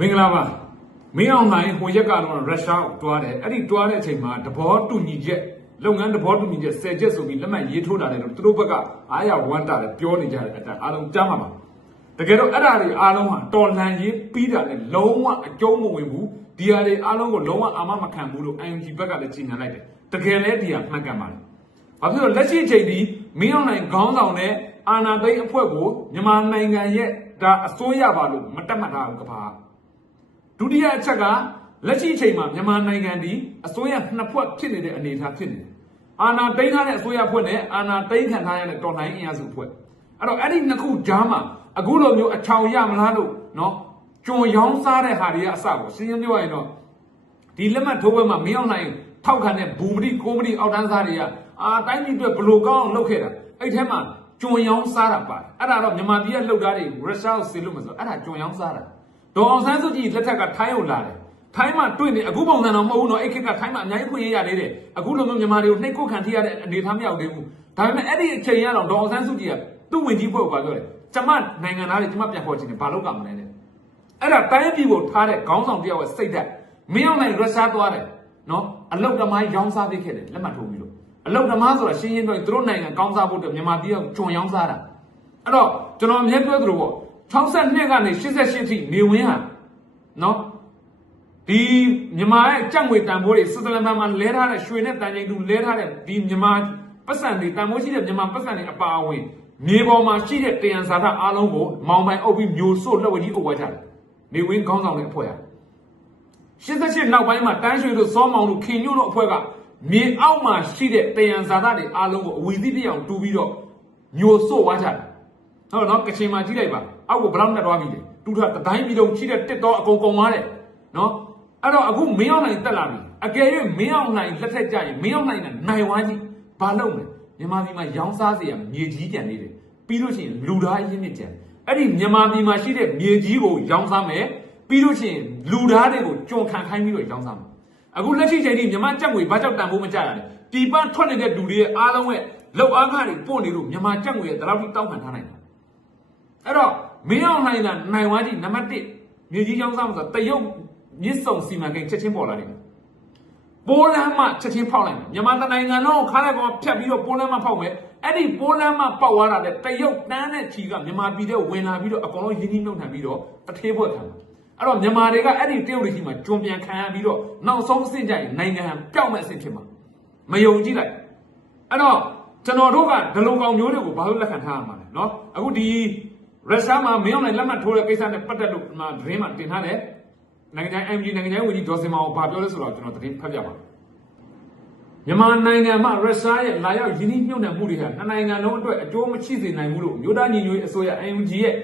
မင်္ဂလာပါမင်းအောင်နိုင်ဟိုရက်ကတော့ရုရှားကိုတွားတယ်အဲ့ဒီတွားတဲ့အချိန်မှာတဘောတူညီချက်လုပ်ငန်းတဘောတူညီချက်10ချက်ဆိုပြီးလက်မှတ်ရေးထိုးတာတယ်လို့သူတို့ဘက်ကအားရဝမ်းတာတယ်ပြောနေကြတယ်အတန်အားလုံးကြားမှာပါတကယ်တော့အဲ့ဒါတွေအားလုံးဟာတော်လန်ရေးပြီးတာနဲ့လုံးဝအကျုံးမဝင်ဘူးဒီဟာတွေအားလုံးကိုလုံးဝအာမမခံဘူးလို့ ING ဘက်ကလည်းကြေညာလိုက်တယ်တကယ်လဲဒီဟာမှန်ကန်ပါတယ်ဘာဖြစ်လို့လက်ရှိအချိန်ဒီမင်းအောင်နိုင်ခေါင်းဆောင်တဲ့အာဏာသိမ်းအဖွဲ့ကိုမြန်မာနိုင်ငံရဲ့ဒါအစိုးရပါလို့မတက်မှတ်ထားဘူးကဘာ ဒုတိယအချက်ကလက်ရှိအချိန်မှာမြန်မာနိုင်ငံဒီအစိုးရနှစ်ဖွဲ့ဖြစ်နေတဲ့အနေအထားဖြစ်နေတယ်။အာဏာသိမ်းထားတဲ့အစိုးရဖွဲ့နဲ့အာဏာသိမ်းခံထားရတဲ့တော်လှန်ရေးအင်အားစုဖွဲ့။အဲ့တော့အဲ့ဒီနှစ်ခုကြားမှာအခုလိုမျိုးအချောင်ရမလားလို့နော်ကြုံရောင်းစားတဲ့ဟာတွေကအစကိုရှင်းရှင်းပြောရရင်တော့ဒီလက်မှတ်ထိုးပွဲမှာမင်းအောင်နိုင်ထောက်ခံတဲ့ဘူမတိကိုမတိအောက်တန်းစားတွေကအာတိုင်းပြည်အတွက်ဘလို့ကောင်းအောင်လုပ်ခဲ့တာအဲ့ထဲမှာကြုံရောင်းစားတာပါတယ်အဲ့ဒါတော့မြန်မာပြည်ရဲ့လှုပ်သားတွေရုရှားကိုဆေလို့မဆိုအဲ့ဒါကြုံရောင်းစားတာ ဒေါ်အောင်ဆန်းစုကြည်လက်ထက်ကထိုင်းကိုလာတယ်ထိုင်းမှာတွေ့နေအခုပုံစံတော့မဟုတ်ဘူးနော်အဲ့ခက်ကထိုင်းမှာအများကြီးခွင့်ရရသေးတယ်အခုလိုမျိုးမြန်မာတွေကိုနှိပ်ကွက်ခံထိရတဲ့အနေအထားမရောက်သေးဘူးဒါပေမဲ့အဲ့ဒီအချိန်ရတော့ဒေါ်အောင်ဆန်းစုကြည်ကသူ့ဝင်ကြီးဖွဲ့ကိုပြောတယ်ကျမနိုင်ငံသားတွေကျမပြန်ခေါ်ချင်တယ်ဘာလို့ကမလဲတဲ့အဲ့ဒါတိုင်းပြည်ကိုထားတဲ့ခေါင်းဆောင်တယောက်ရဲ့စိတ်ဓာတ်မင်းအောင်နိုင်ရုရှားသွားတယ်နော်အလုတ်တမိုင်းရောင်းစားပေးခဲ့တယ်လက်မှတ်ထိုးပြီးလို့အလုတ်တမားဆိုတာရှင်းရှင်းပြောရင်သူတို့နိုင်ငံကောင်းစားဖို့အတွက်မြန်မာပြည်ကဂျွန်ရောင်းစားတာအဲ့တော့ကျွန်တော်အမြဲပြောသလိုပေါ့ 62ကနေ88အထိနေဝင်းဟာနော်ဒီမြန်မာရဲ့ကြက်ငွေတန်ဖိုးတွေစစ်တလန်မှာလဲထားတဲ့ရွှေနဲ့တန်ချိန်တူလဲထားတဲ့ဒီမြန်မာပတ်စံတွေတန်ဖိုးရှိတဲ့မြန်မာပတ်စံတွေအပါအဝင်မြေပေါ်မှာရှိတဲ့တယံဇာတအားလုံးကိုမောင်ပိုင်အုပ်ပြီးမျိုးစို့လက်ဝဲကြီးအုပ်ဝဲကြတယ်နေဝင်းခေါင်းဆောင်တဲ့အဖွဲ့ဟာ88နောက်ပိုင်းမှာတန်းရွှေတို့စောမောင်တို့ခင်ညို့တို့အဖွဲ့ကမြေအောက်မှာရှိတဲ့တယံဇာတတွေအားလုံးကိုအဝီသီးပြောင်တူပြီးတော့ညိုစို့ဝါကြတယ်ဟုတ်နော်ကချင်မှာကြည့်လိုက်ပါ အောက်ကိုဘလောက်နဲ့တွားပြီးတယ်တူတာတတိုင်းပြည်လုံးရှိတဲ့တစ်တော့အကုန်ကုန်သွားတယ်နော်အဲ့တော့အခုမင်းအောင်နိုင်တက်လာပြီအကယ်၍မင်းအောင်နိုင်လက်ထက်ကြရင်မင်းအောင်နိုင်နဲ့နိုင်ဝါကြီးဘာလုပ်မလဲမြန်မာပြည်မှာရောင်းစားစရာမြေကြီးကြံနေတယ်ပြီးလို့ရှိရင်လူသားအရင်းမြစ်ကြံအဲ့ဒီမြန်မာပြည်မှာရှိတဲ့မြေကြီးကိုရောင်းစားမယ်ပြီးလို့ရှိရင်လူသားတွေကိုကြုံခံခိုင်းပြီးတော့ရောင်းစားမယ်အခုလက်ရှိချိန်ထိမြန်မာကြက်ငွေဘာကြောင့်တန်ဖိုးမကျရလဲပြည်ပထွက်နေတဲ့လူတွေရဲ့အားလုံးရဲ့လောက်အားခတွေပို့နေလို့မြန်မာကြက်ငွေရဲ့တလောက်ထိတောင်းခံထားနိုင်တယ်အဲ့တော့ မင်းအောင်နိုင်တာနိုင်ဝါကြီးနံပါတ်1မြေကြီးရောင်းစားမှာဆိုတရုတ်မြစ်စုံစီမံကိန်းချက်ချင်းပေါ်လာတယ်ပိုးလမ်းမှချက်ချင်းဖောက်လိုက်မယ်မြန်မာတနိုင်ငံလုံးခါလိုက်ကောင်ဖြတ်ပြီးတော့ပိုးလမ်းမှဖောက်မယ်အဲ့ဒီပိုးလမ်းမှပေါက်သွားတာတဲ့တရုတ်တန်းတဲ့ချီကမြန်မာပြည်ထဲဝင်လာပြီးတော့အကောင်လုံးရင်းနှီးမြှုပ်နှံပြီးတော့တထေးဘွက်ခံတယ်အဲ့တော့မြန်မာတွေကအဲ့ဒီတရုတ်တွေရှိမှကျွံပြန်ခံရပြီးတော့နောက်ဆုံးအဆင့်ကျရင်နိုင်ငံပျောက်မဲ့အဆင့်ဖြစ်မှာမယုံကြည်လိုက်အဲ့တော့ကျွန်တော်တို့ကဒလုံကောင်မျိုးတွေကိုဘာလို့လက်ခံထားရမှာလဲเนาะအခုဒီ ရုရှားမှာမင်းအောင်နိုင်လက်မှတ်ထိုးတဲ့ကိစ္စနဲ့ပတ်သက်လို့မှာသတင်းမှာတင်ထားတယ်နိုင်ငံခြား MG နိုင်ငံခြားဝန်ကြီးဒေါ်စင်မောင်ဘာပြောလဲဆိုတော့ကျွန်တော်သတင်းဖတ်ပြပါမြန်မာနိုင်ငံမှာရုရှားရဲ့လာရောက်ယင်းနှိမ့်ညွတ်နှံမှုတွေဟာနှစ်နိုင်ငံလုံးအတွက်အကျိုးမရှိစေနိုင်ဘူးလို့မြို့သားညီညွတ်ရေးအစိုးရ MG ရဲ့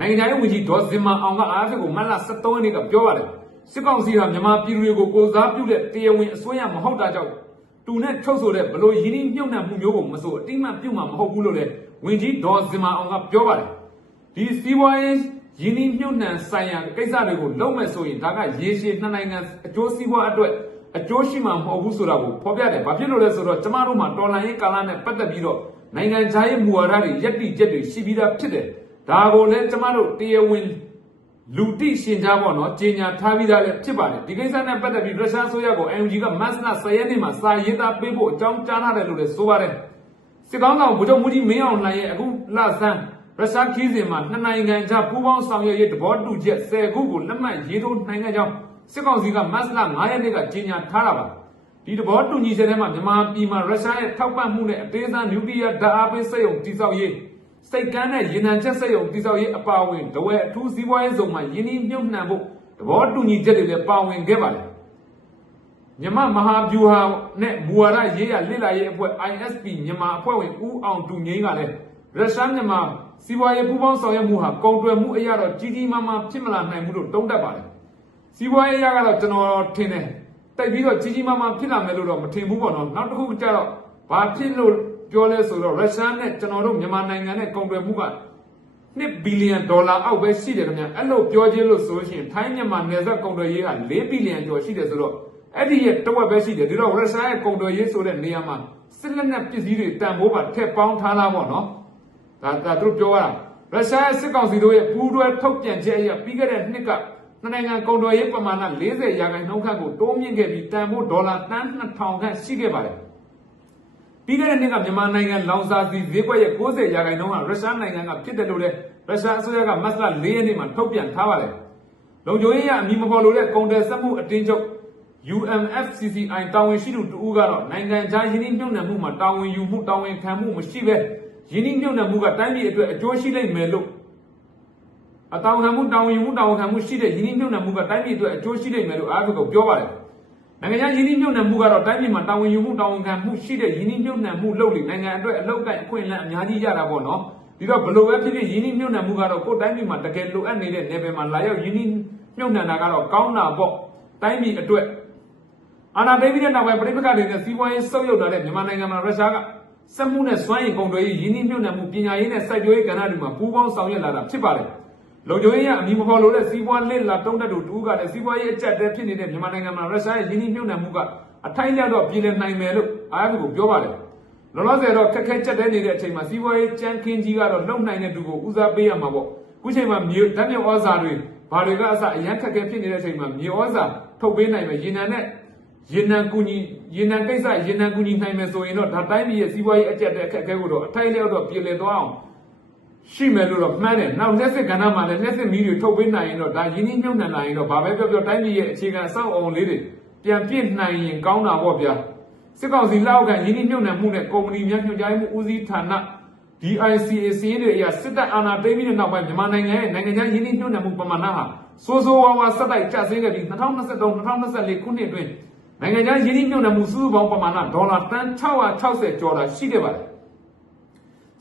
နိုင်ငံခြားရေးဝန်ကြီးဒေါ်စင်မောင်အောင်ကအားဖြင့်ကိုမတ်လ23ရက်နေ့ကပြောပါတယ်စစ်ကောင်စီဟာမြန်မာပြည်သူတွေကိုကိုစားပြုတဲ့တရားဝင်အစိုးရမဟုတ်တာကြောင့်တူနဲ့ထုတ်ဆိုတဲ့ဘလို့ယင်းနှိမ့်ညွတ်နှံမှုမျိုးကိုမဆိုအတိမတ်ပြုတ်မှာမဟုတ်ဘူးလို့လည်းဝန်ကြီးဒေါ်စင်မောင်အောင်ကပြောပါတယ် ဒီစီးပွားရေးယင်းနှိမြုပ်နှံဆိုင်ရာကိစ္စတွေကိုလုပ်မဲ့ဆိုရင်ဒါကရေရှည်နှစ်နိုင်ငံအကျိုးစီးပွားအတွက်အကျိုးရှိမှာမဟုတ်ဘူးဆိုတာကိုဖော်ပြတယ်။ဘာဖြစ်လို့လဲဆိုတော့ကျမတို့မှာတော်လှန်ရေးကာလနဲ့ပတ်သက်ပြီးတော့နိုင်ငံခြားရေးမူဝါဒတွေယက်တိချက်တွေရှိပြီးသားဖြစ်တယ်။ဒါကိုလည်းကျမတို့တရားဝင်လူတိရှင်ကြားပေါ့နော်ကြီးညာထားပြီးသားလည်းဖြစ်ပါတယ်။ဒီကိစ္စနဲ့ပတ်သက်ပြီးရုရှားဆိုရကို NUG ကမတ်လ10ရက်နေ့မှာစာရေးသားပေးဖို့အကြောင်းကြားထားတယ်လို့လည်းဆိုပါတယ်။စစ်ကောင်းဆောင်ဗိုလ်ချုပ်မူကြီးမင်းအောင်လှိုင်ရဲ့အခုလဆန်း ရုရှားခီးစဉ်မှာနှစ်နိုင်ငံကြားပူးပေါင်းဆောင်ရွက်ရေးသဘောတူချက်10ခုကိုလက်မှတ်ရေးထိုးနိုင်ခဲ့ကြောင်းစစ်ကောင်စီကမတ်လ9ရက်နေ့ကကြေညာထားတာပါဒီသဘောတူညီချက်ထဲမှာမြန်မာပြည်မှာရုရှားရဲ့ထောက်ပံ့မှုနဲ့အသေးစားနျူကလ িয়ার ဓာတ်အားပေးစက်ရုံတည်ဆောက်ရေးစိတ်ကမ်းတဲ့ရေနံချက်စက်ရုံတည်ဆောက်ရေးအပါအဝင်တဝဲအထူးစည်းဝါးရေးဆောင်မှာယင်းနှိမ့်မြုပ်နှံဖို့သဘောတူညီချက်တွေလည်းပါဝင်ခဲ့ပါတယ်မြန်မာမဟာဗျူဟာနဲ့မူဝါဒရေးရလစ်လာရေးအဖွဲ့ ISP မြန်မာအဖွဲ့ဝင်ဦးအောင်တူငိမ့်ကလည်း ရုရှားမြန်မာစီးပွားရေးပူးပေါင်းဆောင်ရွက်မှုဟာကုန်တွယ်မှုအရာတော့ကြီးကြီးမားမားဖြစ်မလာနိုင်ဘူးလို့တုံးတက်ပါတယ်။စီးပွားရေးအရာကတော့ကျွန်တော်ထင်တယ်တိုက်ပြီးတော့ကြီးကြီးမားမားဖြစ်လာမယ်လို့တော့မထင်ဘူးပေါ့နော်။နောက်တစ်ခုကျတော့ဘာဖြစ်လို့ပြောလဲဆိုတော့ရုရှားနဲ့ကျွန်တော်တို့မြန်မာနိုင်ငံနဲ့ကုန်တွယ်မှုက2ဘီလီယံဒေါ်လာအောက်ပဲရှိတယ်ခင်ဗျ။အဲ့လိုပြောချင်းလို့ဆိုရှင်ထိုင်းမြန်မာနယ်စပ်ကုန်သွယ်ရေးက4ဘီလီယံကျော်ရှိတယ်ဆိုတော့အဲ့ဒီရဲ့တဝက်ပဲရှိတယ်ဒီတော့ရုရှားရဲ့ကုန်သွယ်ရေးဆိုတဲ့နေရာမှာစစ်လက်နက်ပစ္စည်းတွေတန်ဖိုးပါထက်ပေါင်းထားလာပေါ့နော် ဒါဒါသူတို့ပြောရတာရုရှားစစ်ကောင်စီတို့ရဲ့ပူးတွဲထုတ်ပြန်ချက်အရပြီးခဲ့တဲ့နှစ်ကနှစ်နိုင်ငံကုန်သွယ်ရေးပမာဏ40ရာခိုင်နှုန်းခန့်ကိုတိုးမြင့်ခဲ့ပြီးတန်ဖိုးဒေါ်လာတန်း2000ခန့်ရှိခဲ့ပါတယ်ပြီးခဲ့တဲ့နှစ်ကမြန်မာနိုင်ငံလောင်စာဆီဈေးကွက်ရဲ့90ရာခိုင်နှုန်းဟာရုရှားနိုင်ငံကဖြစ်တယ်လို့လည်းရုရှားအစိုးရကမတ်လ4ရက်နေ့မှာထုတ်ပြန်ထားပါတယ်လုံခြုံရေးရအမည်မဖော်လိုတဲ့ကုန်တယ်စက်မှုအတင်းချုပ် UMFCCI တာဝန်ရှိသူတဦးကတော့နိုင်ငံခြားယင်းနှိမ့်ညွှန်နှံမှုမှာတာဝန်ယူမှုတာဝန်ခံမှုမရှိဘဲ ယင်းနှိမ့်ညွှန်နှံမှုကတိုင်းပြည်အတွက်အကျိုးရှိလိမ့်မယ်လို့အတောင်ခံမှုတာဝန်ယူမှုတာဝန်ခံမှုရှိတဲ့ယင်းနှိမ့်ညွှန်နှံမှုကတိုင်းပြည်အတွက်အကျိုးရှိလိမ့်မယ်လို့အားဖြင့်ပြောပါတယ်နိုင်ငံခြားယင်းနှိမ့်ညွှန်နှံမှုကတော့တိုင်းပြည်မှာတာဝန်ယူမှုတာဝန်ခံမှုရှိတဲ့ယင်းနှိမ့်ညွှန်နှံမှုလုပ်လေနိုင်ငံအတွက်အလောက်ကိုက်အခွင့်အလမ်းအများကြီးရတာပေါ့နော်ဒီတော့ဘလို့ပဲဖြစ်ဖြစ်ယင်းနှိမ့်ညွှန်နှံမှုကတော့ကိုယ်တိုင်းပြည်မှာတကယ်လိုအပ်နေတဲ့နယ်ပယ်မှာလာရောက်ယင်းနှိမ့်ညွှန်နှံတာကတော့ကောင်းတာပေါ့တိုင်းပြည်အတွက်အာဏာသိမ်းပြီးတဲ့နောက်ပိုင်းပြည်ပခါတွေနဲ့စီးပွားရေးဆုပ်ယုပ်လာတဲ့မြန်မာနိုင်ငံမှာရုရှားက စက်မှုနဲ့စွမ်းရည်ကုန်သွယ်ရေးရင်းနှီးမြှုပ်နှံမှုပညာရေးနဲ့စိုက်ပျိုးရေးကဏ္ဍတွေမှာပူးပေါင်းဆောင်ရွက်လာတာဖြစ်ပါတယ်။လုံခြုံရေးရအမည်မဖော်လို့တဲ့စီးပွားလက်လာတုံးတက်တို့တူကလည်းစီးပွားရေးအကျပ်တဲဖြစ်နေတဲ့မြန်မာနိုင်ငံမှာရုရှားရဲ့ရင်းနှီးမြှုပ်နှံမှုကအထိုက်လျောက်တော့ပြည်လည်နိုင်မယ်လို့အားဖြင့်ကိုပြောပါတယ်။လောလောဆယ်တော့ခက်ခဲကြက်တဲနေတဲ့အချိန်မှာစီးပွားရေးကြမ်းခင်းကြီးကတော့လုံနိုင်တဲ့သူကိုဦးစားပေးရမှာပေါ့။ခုချိန်မှာမြေဓာတ်မြေဩဇာတွေဘာတွေကအစအရန်ခက်ခဲဖြစ်နေတဲ့အချိန်မှာမြေဩဇာထုတ်ပေးနိုင်မယ်ရေနံနဲ့ ရေနံကူညီရေနံကိစ္စရေနံကူညီနိုင်မယ်ဆိုရင်တော့ဒါတိုင်းပြည်ရဲ့စီးပွားရေးအကျက်တဲ့အခက်အခဲကိုတော့အထိုက်လျောက်တော့ပြည်လည်သွားအောင်ရှိမယ်လို့တော့မှန်းတယ်။နောက်လက်စစ်ကဏ္ဍမှာလည်းလက်စစ်မီးတွေထုတ်ပေးနိုင်ရင်တော့ဒါရင်းနှီးမြှုပ်နှံနိုင်ရင်တော့ဘာပဲပြောပြောတိုင်းပြည်ရဲ့အခြေခံအဆောက်အအုံလေးတွေပြန်ပြည့်နိုင်ရင်ကောင်းတာပေါ့ဗျာ။စစ်ကောင်စီလက်အောက်ကရင်းနှီးမြှုပ်နှံမှုနဲ့ကုမ္ပဏီများညွှန်ကြားမှုဦးစီးဌာန DICA စီးရင်တွေအရစစ်တပ်အာဏာသိမ်းပြီးတဲ့နောက်ပိုင်းမြန်မာနိုင်ငံရဲ့နိုင်ငံခြားရင်းနှီးမြှုပ်နှံမှုပမာဏဟာစိုးစိုးဝါးဝါဆက်တိုက်ကျဆင်းခဲ့ပြီး2023-2024ခုနှစ်အတွင်း နိုင်ငံခြားယင်းနှိမ့်မြုပ်နှံမှုစုစုပေါင်းပမာဏဒေါ်လာတန်660ကျော်တာရှိခဲ့ပါတယ်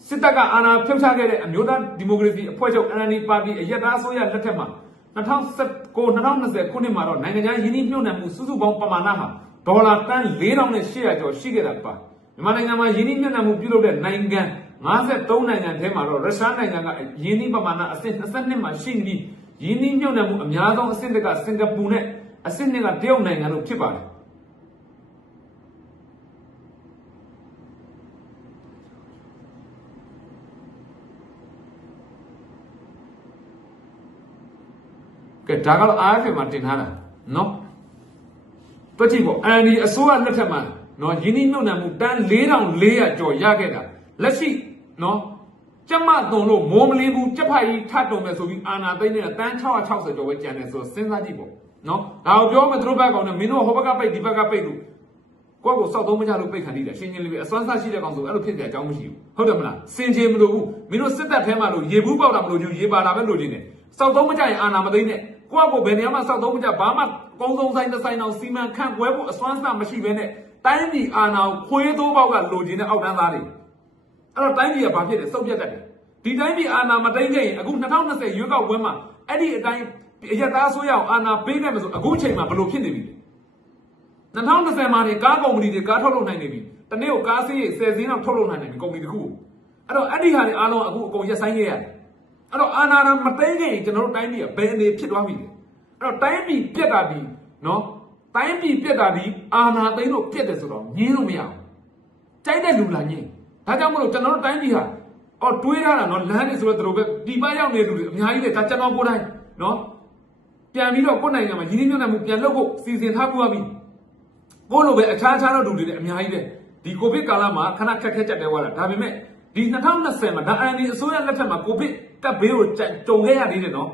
စစ်တပ်ကအာဏာဖြုတ်ချခဲ့တဲ့အမျိုးသားဒီမိုကရေစီအဖွဲ့ချုပ် NLD ပါတီအရက်သားအစိုးရလက်ထက်မှာ2019 2020ခုနှစ်မှာတော့နိုင်ငံခြားယင်းနှိမ့်မြုပ်နှံမှုစုစုပေါင်းပမာဏဟာဒေါ်လာတန်4800ကျော်ရှိခဲ့တာပါမြန်မာနိုင်ငံမှာယင်းနှိမ့်မြုပ်နှံမှုပြုလုပ်တဲ့နိုင်ငံ53နိုင်ငံထဲမှာတော့ရုရှားနိုင်ငံကယင်းနှိမ့်ပမာဏအဆင့်22မှာရှိနေပြီးယင်းနှိမ့်မြုပ်နှံမှုအများဆုံးအဆင့်တကစင်ကာပူနဲ့အဆင့်နှစ်ကတရုတ်နိုင်ငံတို့ဖြစ်ပါတယ် ကဲဒါကတော့ RFA မှာတင်ထားတာနော်တွက်ကြည့်ပေါ့ NLD အစိုးရလက်ထက်မှာနော်ယင်းနှိမ့်မြုပ်နှံမှုတန်း4400ကျော်ရခဲ့တာလက်ရှိနော်ကျမသွန်လို့မိုးမလင်းဘူးကြက်ဖိုက်ကြီးထတ်တုံမယ်ဆိုပြီးအာနာသိမ့်နေတာတန်း660ကျော်ပဲကျန်တယ်ဆိုတော့စဉ်းစားကြည့်ပေါ့နော်ဒါကိုပြောမယ်သူတို့ဘက်ကောင်နဲ့မင်းတို့ဟိုဘက်ကပိတ်ဒီဘက်ကပိတ်လို့ကိုယ့်ကိုစောက်သုံးမကြလို့ပိတ်ခံနေတယ်ရှင်းရှင်းလေးပဲအစွမ်းစားရှိတဲ့ကောင်ဆိုအဲ့လိုဖြစ်ကြအကြောင်းမရှိဘူးဟုတ်တယ်မလားစင်ချင်မလို့ဘူးမင်းတို့စစ်တပ်ထဲမှာလို့ရေဘူးပေါက်တာမလို့ရေပါတာပဲလို့နေတယ်စောက်သုံးမကြရင်အာနာမသိမ့်နဲ့ ကိုယ့်ကိုဘယ်နေရာမှာစောက်သုံးမကြဘာမှကုန်းဆုံးဆိုင်တစ်ဆိုင်အောင်စီမံခန့်ခွဲဖို့အစွမ်းစားမရှိဘဲနဲ့တိုင်းပြည်အာနာကိုခွေးသိုးပေါက်ကလိုချင်တဲ့အောက်တန်းသားတွေအဲ့တော့တိုင်းပြည်ကဘာဖြစ်လဲစုပ်ပြတ်တတ်တယ်ဒီတိုင်းပြည်အာနာမသိမ့်ခဲ့ရင်အခု2020ရွေးကောက်ပွဲမှာအဲ့ဒီအတိုင်းအရသားဆိုရအောင်အာနာပေးခဲ့မယ်ဆိုအခုချိန်မှာဘယ်လိုဖြစ်နေပြီလဲ2020မှာနေကားကုမ္ပဏီတွေကားထုတ်လုပ်နိုင်နေပြီတနေ့ကိုကားစီးရေ10စင်းလောက်ထုတ်လုပ်နိုင်နေပြီကုမ္ပဏီတစ်ခုကိုအဲ့တော့အဲ့ဒီဟာတွေအားလုံးအခုအကုန်ရက်ဆိုင်ခဲ့ရတယ် အဲ့တော့အာနာနာမသိမ့်ခဲ့ရင်ကျွန်တော်တို့တိုင်းပြည်ကဘယ်အနေဖြစ်သွားပြီလဲအဲ့တော့တိုင်းပြည်ပြက်တာဒီနော်တိုင်းပြည်ပြက်တာဒီအာနာသိမ့်လို့ပြက်တယ်ဆိုတော့ငင်းလို့မရအောင်ကြိုက်တဲ့လူလာငင်းဒါကြောင့်မလို့ကျွန်တော်တို့တိုင်းပြည်ဟာအော်တွေးရတာနော်လမ်းနေဆိုတော့တို့ပဲဒီပရောက်နေတဲ့လူတွေအများကြီးလေဒါကျွန်တော်ကိုယ်တိုင်နော်ပြန်ပြီးတော့ကိုယ်နိုင်ငံမှာရင်းနှီးမြှုပ်နှံမှုပြန်လုပ်ဖို့စီစဉ်ထားပူရပြီကိုလိုပဲအခြားခြားသောလူတွေလည်းအများကြီးပဲဒီကိုဗစ်ကာလမှာခဏခက်ခဲကြက်တဲသွားတာဒါပေမဲ့ဒီ2020မှာဒါအန်ဒီအစိုးရလက်ထက်မှာကိုဗစ် ကပ်ဘေးကိုကြုံခဲ့ရသေးတယ်နော်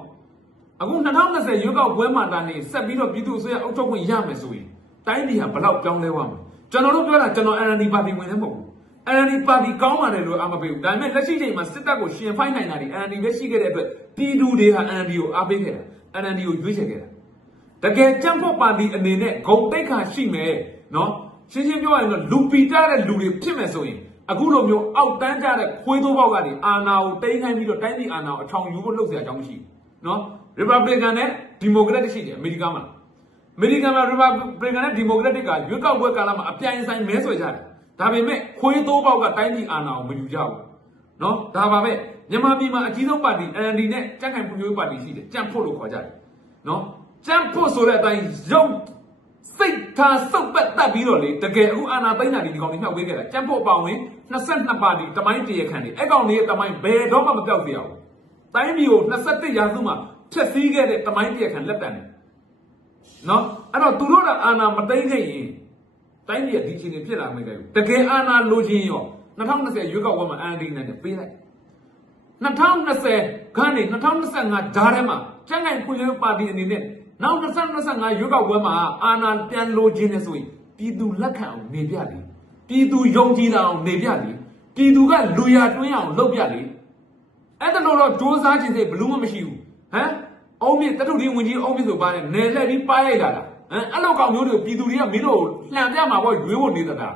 အခု2020ရွေးကောက်ပွဲမှာတာနေဆက်ပြီးတော့ပြည်သူအစိုးရအုပ်ချုပ်ခွင့်ရမယ်ဆိုရင်တိုင်းပြည်ဟာဘလောက်ပြောင်းလဲသွားမှာကျွန်တော်တို့ပြောတာကျွန်တော် NLD ပါတီဝင်လည်းမဟုတ်ဘူး NLD ပါတီကောင်းပါတယ်လို့အားမပေးဘူးဒါပေမဲ့လက်ရှိချိန်မှာစစ်တပ်ကိုရှင်ဖိုက်နိုင်တာဒီ NLD ပဲရှိခဲ့တဲ့အတွက်ပြည်သူတွေဟာ NLD ကိုအားပေးခဲ့တာ NLD ကိုရွေးချယ်ခဲ့တာတကယ်ကြံ့ဖို့ပါတီအနေနဲ့ဂုံတိတ်ခါရှိမယ်နော်ရှင်းရှင်းပြောရရင်တော့လူပီတာတဲ့လူတွေဖြစ်မယ်ဆိုရင် အခုလိုမျိုးအောက်တန်းကြတဲ့ခွေးသိုးပေါက်ကနေအာဏာကိုတိမ်းခိုင်းပြီးတော့တိုင်းပြည်အာဏာကိုအထောင်ယူဖို့လှုပ်ရှားအကြောင်းမရှိဘူးနော် Republican နဲ့ Democrat ရှိတယ်အမေရိကန်မှာအမေရိကန်မှာ Republican နဲ့ Democratic ကရွေးကောက်ပွဲကာလမှာအပြိုင်ဆိုင်မဲဆွယ်ကြတယ်ဒါပေမဲ့ခွေးသိုးပေါက်ကတိုင်းပြည်အာဏာကိုမယူကြဘူးနော်ဒါပါပဲမြန်မာပြည်မှာအကြီးဆုံးပါတီ NLD နဲ့ကြံ့ခိုင်ဖွံ့ဖြိုးရေးပါတီရှိတယ်ကြံ့ဖို့လို့ခေါ်ကြတယ်နော်ကြံ့ဖို့ဆိုတဲ့အတိုင်းရုပ် စိတ်ထားစုပ်ပတ်တက်ပြီးတော့လေတကယ်အခုအာဏာသိမ်းတာဒီကောင်တွေမြောက်ဝေးခဲ့တာကြံ့ဖို့အပေါင်းဝင်22ပါတီတမိုင်းတရခန့်တွေအဲ့ကောင်တွေရဲ့တမိုင်းဘယ်တော့မှမပြောက်သေးအောင်တိုင်းပြည်ကို21ရာစုမှာဖြက်စီးခဲ့တဲ့တမိုင်းပြက်ခံလက်တံတယ်နော်အဲ့တော့သူတို့ကအာဏာမသိမ်းခဲ့ရင်တိုင်းပြည်ကဒီချင်းနေဖြစ်လာမယ်ကြတကယ်အာဏာလိုချင်ရော2020ရွေးကောက်ပွဲမှာအန်ဒီနဲ့ပေးလိုက်2020ခန်းနေ2025ဓာတ်ထဲမှာ ကျန်းနိုင်ဖွံ့ဖြိုးပါတီအနေနဲ့နောက်2025ရွေးကောက်ပွဲမှာအာဏာပြန်လိုချင်နေဆိုရင်ပြည်သူလက်ခံအောင်နေပြလေပြည်သူယုံကြည်လာအောင်နေပြလေပြည်သူကလူရတွင်းအောင်လုပ်ပြလေအဲ့ဒါလို့တော့စူးစမ်းခြင်းစိတ်ဘလို့မှမရှိဘူးဟမ်အုံးမြင့်တထုတီဝင်ကြီးအုံးမြင့်ဆိုပါနဲ့နယ်လက်ပြီးပါရိုက်လာတာဟမ်အဲ့လောက်ကောင်မျိုးတွေကိုပြည်သူတွေကမင်းတို့ကိုလှန်ပြမှာပေါ့ရွေးဖို့နေတတ်တာ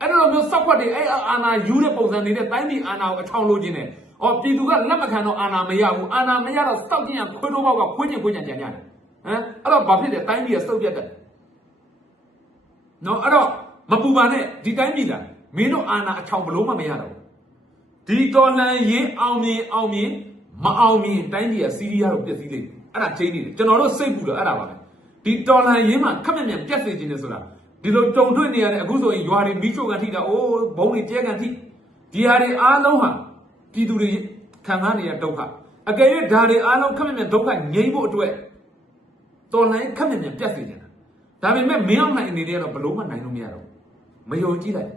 အဲ့ဒါလိုမျိုးစောက်ခွက်တွေအဲ့အာနာယူတဲ့ပုံစံနေတဲ့တိုင်းပြည်အာနာကိုအထောင်လို့ခြင်းနဲ့ အော်ပြည်သူကလက်မခံတော့အာနာမရဘူးအာနာမရတော့စောက်ခြင်းရခွေးတော့ဘောက်ကခွေးချင်းခွေးချင်းကြံကြတယ်ဟမ်အဲ့တော့ဘာဖြစ်လဲတိုင်းပြည်ကစုပ်ပြတ်တယ်နော်အဲ့တော့မပူပါနဲ့ဒီတိုင်းပြည်ကမင်းတို့အာနာအထောင်ဘလို့မှမရတော့ဘူးဒီတော်လန်ရေးအောင်မြင်အောင်မြင်မအောင်မြင်တိုင်းပြည်ကစီးရီးယားကိုပြည့်စည်လိမ့်မယ်အဲ့ဒါချိန်နေတယ်ကျွန်တော်တို့စိတ်ပူတယ်အဲ့ဒါပါပဲဒီတော်လန်ရေးမှာခက်မြက်မြက်ပြတ်စေခြင်းနဲ့ဆိုတာဒီလိုတုံထွေးနေရတဲ့အခုဆိုရင်ရွာတွေမိချိုကန်ထိတာအိုးဘုံတွေကျဲကန်ထိဒီဟာတွေအားလုံးဟာ ပြည်သူတွေခံစားနေရဒုက္ခအကယ်၍ဒါတွေအားလုံးခက်မြက်မြက်ဒုက္ခငြိမ်းဖို့အတွက်တော်လန်ခက်မြက်မြက်ပြတ်စေခြင်းဒါပေမဲ့မင်းအောင်နိုင်အနေနဲ့ကတော့ဘလို့မှနိုင်လို့မရတော့ဘူးမယုံကြည်လိုက်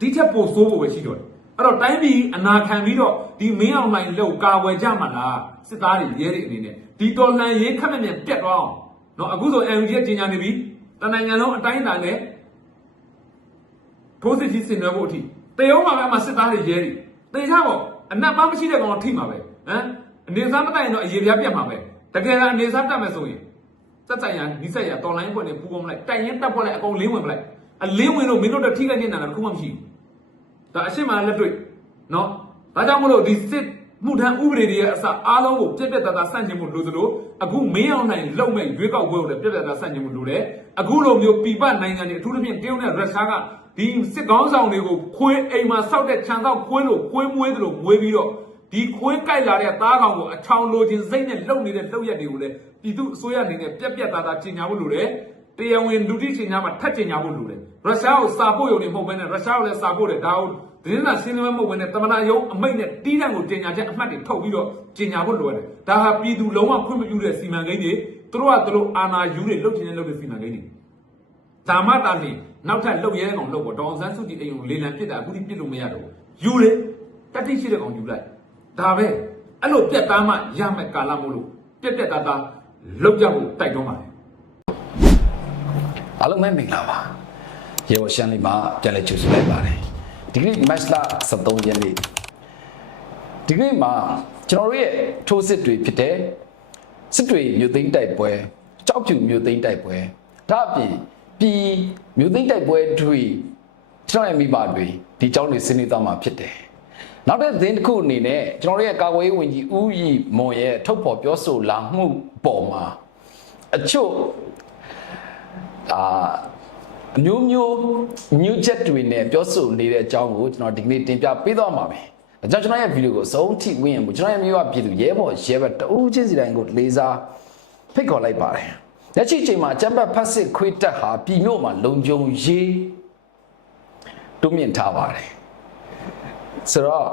ဒီထက်ပိုဆိုးဖို့ပဲရှိတော့တယ်အဲ့တော့တိုင်းပြည်အနာခံပြီးတော့ဒီမင်းအောင်လှိုင်လောက်ကာဝယ်ကြမှာလားစစ်သားတွေရဲတွေအနေနဲ့ဒီတော်လှန်ရေးခက်မဲ့မဲ့ပြတ်သွားအောင်နော်အခုဆို MG ကကြီးညာနေပြီတနိုင်ငံလုံးအတိုင်းအတာနဲ့ထိုးစစ်ကြီးဆင်နွှဲဖို့အထိတေယုံမှာပဲမှာစစ်သားတွေရဲတွေတေချပေါ့ အနက်ပါမရှိတဲ့ကောင်တော့ထိမှာပဲဟမ်အနေစားမတိုင်ရင်တော့အရေးပြားပြတ်မှာပဲတကယ်ကအနေစားတက်မယ်ဆိုရင်စက်ဆိုင်ရနီးစက်ရတော်လိုင်းဖွင့်နေပူပေါင်းလိုက်တိုင်ရင်တက်ဖွင့်လိုက်အကုန်လင်းဝင်ပလိုက်အလင်းဝင်လို့မင်းတို့တက်ထိခိုက်နေတာလည်းတစ်ခုမှမရှိဘူးဒါအရှိမလက်တွေ့နော်ဒါကြောင့်မလို့ဒီစစ်မှုထမ်းဥပဒေတွေရဲ့အစအားလုံးကိုပြက်ပြက်သားသားဆန့်ကျင်မှုလိုသလိုအခုမင်းအောင်နိုင်လုံမဲ့ရွေးကောက်ပွဲကိုလည်းပြက်ပြက်သားဆန့်ကျင်မှုလိုတယ်အခုလိုမျိုးပြပနိုင်ငံတွေအထူးသဖြင့်တရုတ်နဲ့ရုရှားက ဒီစစ်ကောင်းဆောင်တွေကိုခွေးအိမ်မှာစောက်တဲ့ခြံသောက်ခွေးလိုခွေးမွေးသလိုမွေးပြီးတော့ဒီခွေးကြိုက်လာတဲ့သားကောင်ကိုအချောင်လိုချင်စိတ်နဲ့လှုပ်နေတဲ့လှုပ်ရက်တွေကိုလည်းပြည်သူအစိုးရအနေနဲ့ပြက်ပြက်သားသားကြီးညာဖို့လိုတယ်တရားဝင်လူတိချိန်များမှာထပ်ကျင်ညာဖို့လိုတယ်ရုရှားကိုစာပို့ရုံနဲ့မဟုတ်ဘဲနဲ့ရုရှားကိုလည်းစာပို့တယ်ဒါကိုသတင်းစာရှင်းလင်းပွဲမဟုတ်ဘဲနဲ့တမနာယုံအမိတ်နဲ့တီးတန့်ကိုတင်ညာချက်အမှတ်တွေထုတ်ပြီးတော့ကျင်ညာဖို့လိုတယ်ဒါဟာပြည်သူလုံးဝခွင့်မပြုတဲ့စီမံကိန်းတွေသူတို့ကသူတို့အာဏာယူတွေလုတ်ချင်တဲ့လုတ်တဲ့စီမံကိန်းတွေဒါမှတာလင် နောက်ထပ်လုတ်ရဲတဲ့ကောင်လုတ်ပေါ့ဒေါအောင်ဆန်းစုကြည်အိမ်ကိုလေလံပစ်တာအခုထိပစ်လို့မရတော့ဘူးယူလေတတိရှိတဲ့ကောင်ယူလိုက်ဒါပဲအဲ့လိုပြက်သားမှရမယ်ကာလမို့လို့ပြက်ပြက်သားသားလုတ်ကြဖို့တိုက်တွန်းပါတယ်အားလုံးပဲမင်္ဂလာပါရေဝရှမ်းလေးမှာပြန်လည်ကြိုဆိုလိုက်ပါတယ်ဒီကနေ့ match လ73ရက်နေ့ဒီကနေ့မှာကျွန်တော်တို့ရဲ့ထိုးစစ်တွေဖြစ်တဲ့စစ်တွေမြို့သိမ်းတိုက်ပွဲကြောက်ဖြူမြို့သိမ်းတိုက်ပွဲဒါအပြင် ပြည်မြို့သိမ်းတိုက်ပွဲတွေကျွန်တော်ရဲ့မိဘတွေဒီအကြောင်းတွေဆွေးနွေးသွားမှာဖြစ်တယ်နောက်တဲ့သတင်းတစ်ခုအနေနဲ့ကျွန်တော်တို့ရဲ့ကာကွယ်ရေးဝန်ကြီးဦးရီမွန်ရဲ့ထုတ်ဖော်ပြောဆိုလာမှုပေါ်မှာအချို့အာအမျိုးမျိုးညူချက်တွေနဲ့ပြောဆိုနေတဲ့အကြောင်းကိုကျွန်တော်ဒီကနေ့တင်ပြပေးသွားမှာပဲ။ဒါကြောင့်ကျွန်တော်ရဲ့ဗီဒီယိုကိုစုံထိဝင်ရင်ကျွန်တော်ရဲ့မျိုးကပြည်သူရဲဘော်ရဲဘက်တဦးချင်းစီတိုင်းကိုလေးစားဖိတ်ခေါ်လိုက်ပါတယ်။ လက်ရှိအချိန်မှာချမ်ဘတ်ဖတ်စစ်ခွေးတက်ဟာပြည်မြို့မှာလုံခြုံရေးတုံ့မြင့်ထားပါတယ်။ဆိုတော့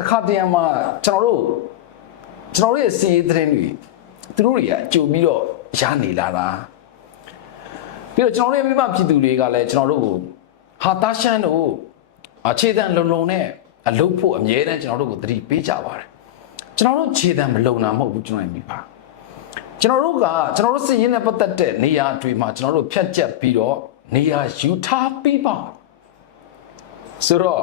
အခါတရံမှာကျွန်တော်တို့ကျွန်တော်တို့ရဲ့စီးရေးသတင်းတွေသူတို့တွေကကြုံပြီးတော့ရနေလာတာ။ပြီးတော့ကျွန်တော်တို့ရဲ့မိဘပြည်သူတွေကလည်းကျွန်တော်တို့ကိုဟာတာရှန်တို့အခြေတံလုံလုံနဲ့အလုပ်ဖို့အမြဲတမ်းကျွန်တော်တို့ကိုသတိပေးကြပါတယ်ကျွန်တော်တို့ခြေတံမလုံတာမဟုတ်ဘူးကျွန်တော်ရဲ့မိဘ ကျွန်တော်တို့ကကျွန်တော်တို့စစ်ရေးနဲ့ပတ်သက်တဲ့နေရာတွေမှာကျွန်တော်တို့ဖြတ်ကျက်ပြီးတော့နေရာယူထားပြီးပါဆိုတော့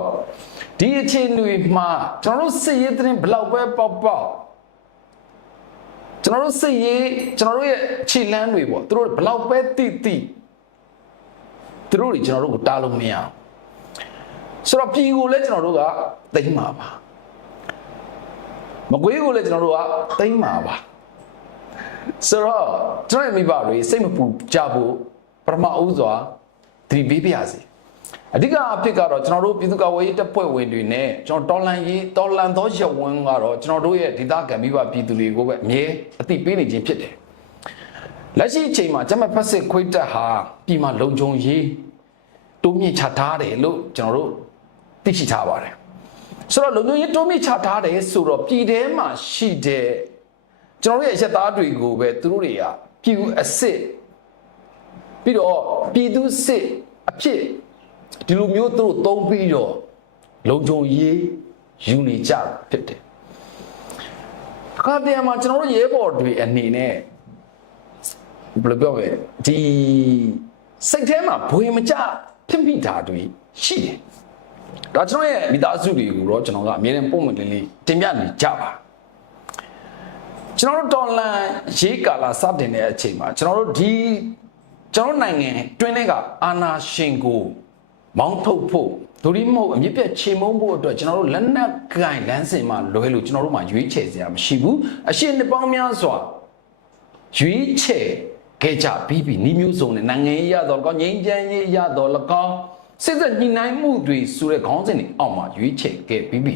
ဒီအခြေအနေတွေမှာကျွန်တော်တို့စစ်ရေးသတင်းဘယ်လောက်ပဲပေါက်ပေါက်ကျွန်တော်တို့စိတ်ရေးကျွန်တော်တို့ရဲ့ခြေလမ်းတွေပေါ့သူတို့ဘလောက်ပဲတိတိသူတို့တွေကျွန်တော်တို့ကိုတားလို့မရအောင်ဆိုတော့ပြည်ကိုလည်းကျွန်တော်တို့ကသိမ်းမှာပါမကွေးကိုလည်းကျွန်တော်တို့ကသိမ်းမှာပါ ဆိုတော့ကျွန်တော်ရဲ့မိဘတွေစိတ်မပူကြဖို့ပထမဦးစွာသတိပေးပါစေအဓိကအဖြစ်ကတော့ကျွန်တော်တို့ပြည်သူ့ကာကွယ်ရေးတပ်ဖွဲ့ဝင်တွေနဲ့ကျွန်တော်တော်လန်ရေးတော်လန်သောရဝန်းကတော့ကျွန်တော်တို့ရဲ့ဒေသခံမိဘပြည်သူတွေကိုပဲအမြဲအသိပေးနေခြင်းဖြစ်တယ်လက်ရှိအချိန်မှာကျမဖက်စစ်ခွေးတက်ဟာပြည်မှာလုံခြုံရေးတိုးမြင့်ချထားတယ်လို့ကျွန်တော်တို့သိရှိထားပါတယ်ဆိုတော့လုံခြုံရေးတိုးမြင့်ချထားတယ်ဆိုတော့ပြည်ထဲမှာရှိတဲ့ ကျွန်တော်တို့ရဲ့ရက်သားတွေကိုပဲသူတို့တွေကပြည်သူအစ်စ်ပြီးတော့ပြည်သူစစ်အဖြစ်ဒီလိုမျိုးသူတို့သုံးပြီးတော့လုံခြုံရေးယူနေကြတာဖြစ်တယ်အခါတည်းမှာကျွန်တော်တို့ရဲဘော်တွေအနေနဲ့ဘယ်လိုပြောမလဲဒီစိတ်ထဲမှာဘွေမကြဖြစ်မိတာတွေရှိတယ်ဒါကျွန်တော်ရဲ့မိသားစုတွေကိုတော့ကျွန်တော်ကအမြဲတမ်းပုံမှန်လေးလေးတင်ပြနေကြပါ ကျွန်တော်တို့တော်လန်ရေးကာလာစတင်တဲ့အချိန်မှာကျွန်တော်တို့ဒီကျွန်တော်နိုင်ငံတွင်းထဲကအာနာရှင်ကိုမောင်းထုတ်ဖို့ဒိုရီမဟုတ်အမြင့်ပြတ်ချေမုန်းဖို့အတွက်ကျွန်တော်တို့လက်နက်ကင်လမ်းစဉ်မှာလွဲလို့ကျွန်တော်တို့မှာရွေးချယ်စရာမရှိဘူးအရှင်းနှစ်ပေါင်းများစွာရွေးချယ်ခဲ့ကြပြီးပြီဤမျိုးစုံနဲ့နိုင်ငံရေးရတော့ကောင်းငြိမ်းချမ်းရေးရတော့လကောင်းစစ်စစ်ညှိနှိုင်းမှုတွေဆိုတဲ့ခေါင်းစဉ်တွေအောက်မှာရွေးချယ်ခဲ့ပြီးပြီ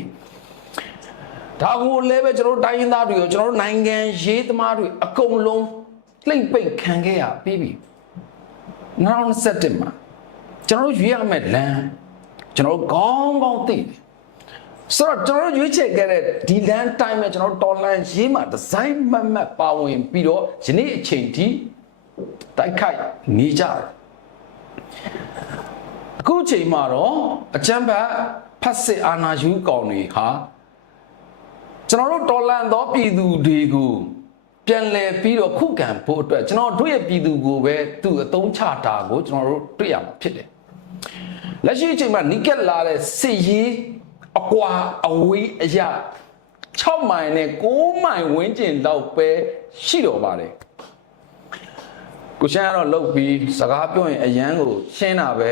ဒါကိုလည်းပဲကျွန်တော်တို့တိုင်းရင်းသားတွေရောကျွန်တော်တို့နိုင်ငံရေးသမားတွေအကုန်လုံးလှိမ့်ပိတ်ခံခဲ့ရပြီးပြီ2021မှာကျွန်တော်တို့ရွေးရမယ့်လမ်းကျွန်တော်တို့ကောင်းကောင်းသိတယ်ဆိုတော့ကျွန်တော်တို့ရွေးချယ်ခဲ့တဲ့ဒီလမ်းတိုင်းမှာကျွန်တော်တို့တော်လန်ရေးမှာဒီဇိုင်းမတ်မတ်ပါဝင်ပြီးတော့ယနေ့အချိန်ထိတိုက်ခိုက်နေကြတယ်အခုအချိန်မှာတော့အချမ်းဘတ်ဖတ်စစ်အာဏာယူကောင်တွေဟာ ကျွန်တော်တို့တော်လန်သောပြည်သူတွေကိုပြန်လည်ပြီးတော့ခုခံဖို့အတွက်ကျွန်တော်တို့ရဲ့ပြည်သူကိုပဲသူ့အသုံးချတာကိုကျွန်တော်တို့တွေ့ရမှာဖြစ်တယ်လက်ရှိအချိန်မှာနီကက်လာတဲ့စစ်ရေးအကွာအဝေးအရာ6မိုင်နဲ့9မိုင်ဝန်းကျင်လောက်ပဲရှိတော့ပါတယ်ကိုရှမ်းကတော့လုတ်ပြီးစကားပြောရင်အရန်ကိုရှင်းတာပဲ